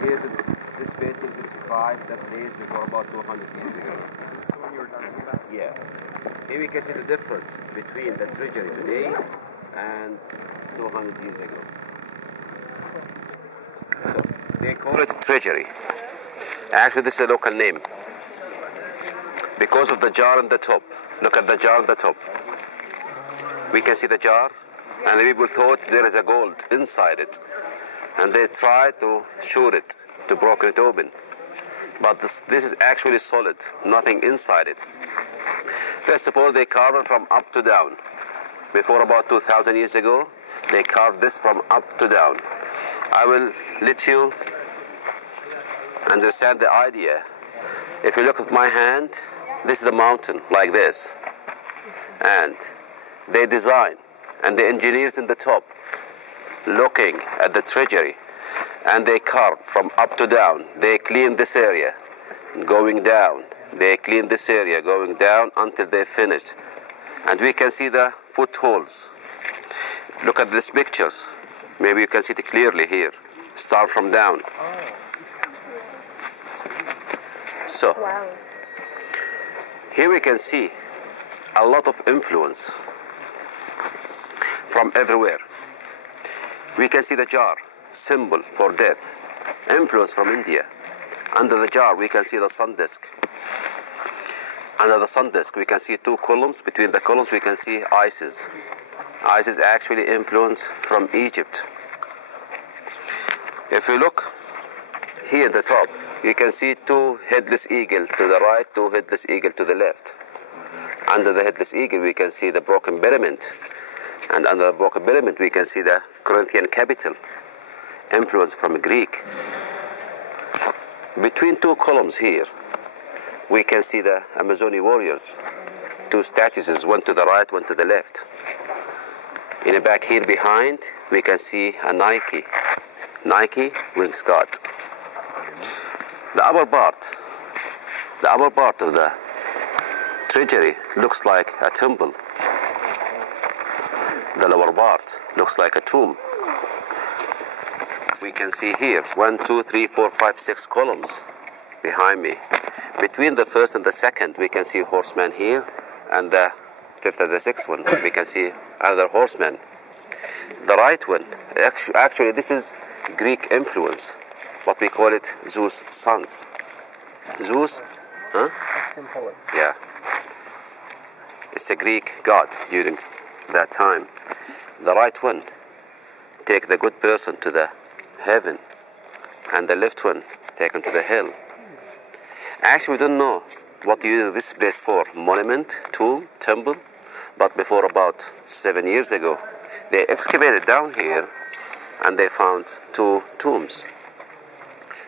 Here, this painting, this vibe that raised before about 200 years ago. This is the one you were talking about? Yeah. Here we can see the difference between the Treasury today and 200 years ago. So, they call it Treasury. Actually, this is a local name. Because of the jar on the top. Look at the jar on the top. We can see the jar, and the people thought there is a gold inside it. And they tried to shoot it, to break it open. But this is actually solid, nothing inside it. First of all, they carved it from up to down. Before about 2,000 years ago, they carved this from up to down. I will let you understand the idea. If you look at my hand, this is the mountain, like this. And they design, and the engineers in the top, looking at the Treasury, and they carve from up to down. They clean this area, going down. They clean this area, going down until they finish. And we can see the footholds. Look at these pictures. Maybe you can see it clearly here. Start from down. So, here we can see a lot of influence from everywhere. We can see the jar, symbol for death, influence from India. Under the jar, we can see the sun disk. Under the sun disk, we can see two columns. Between the columns, we can see Isis. Isis actually influence from Egypt. If you look here at the top, you can see two headless eagle to the right, two headless eagle to the left. Under the headless eagle, we can see the broken pyramid. And under the broken pyramid, we can see the Corinthian capital, influence from Greek. Between two columns here, we can see the Amazonian warriors, two statues, one to the right, one to the left. In the back here behind, we can see a Nike wings guard. The upper part of the Treasury looks like a temple. The lower part looks like a tomb. We can see here 1, 2, 3, 4, 5, 6 columns behind me. Between the first and the second, we can see horseman here, and the fifth and the sixth one, we can see another horseman. The right one, actually this is Greek influence, what we call it Zeus' sons. Zeus, huh? Yeah. It's a Greek god during that time. The right one take the good person to the heaven, and the left one take him to the hell. Actually, we don't know what to use this place for, monument, tomb, temple, but before about 7 years ago, they excavated down here and they found two tombs.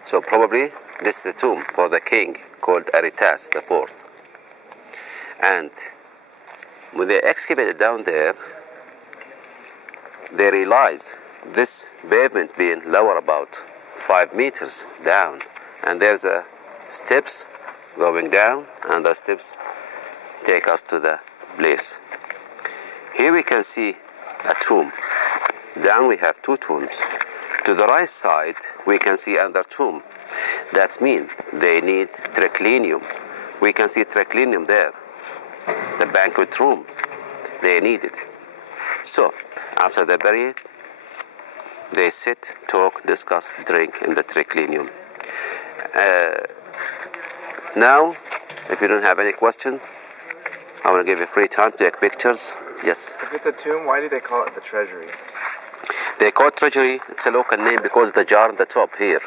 So probably this is a tomb for the king called Petra5. And when they excavated down there, they realized this pavement being lower about 5 meters down, and there's a steps going down, and the steps take us to the place. Here we can see a tomb. Down we have two tombs. To the right side we can see another tomb. That means they need triclinium. We can see triclinium there. The banquet room, they need it. So after the burial, they sit, talk, discuss, drink in the triclinium. Now, if you don't have any questions, I want to give you free time to take pictures. Yes? If it's a tomb, why do they call it the Treasury? They call it Treasury, it's a local name because the jar on the top here.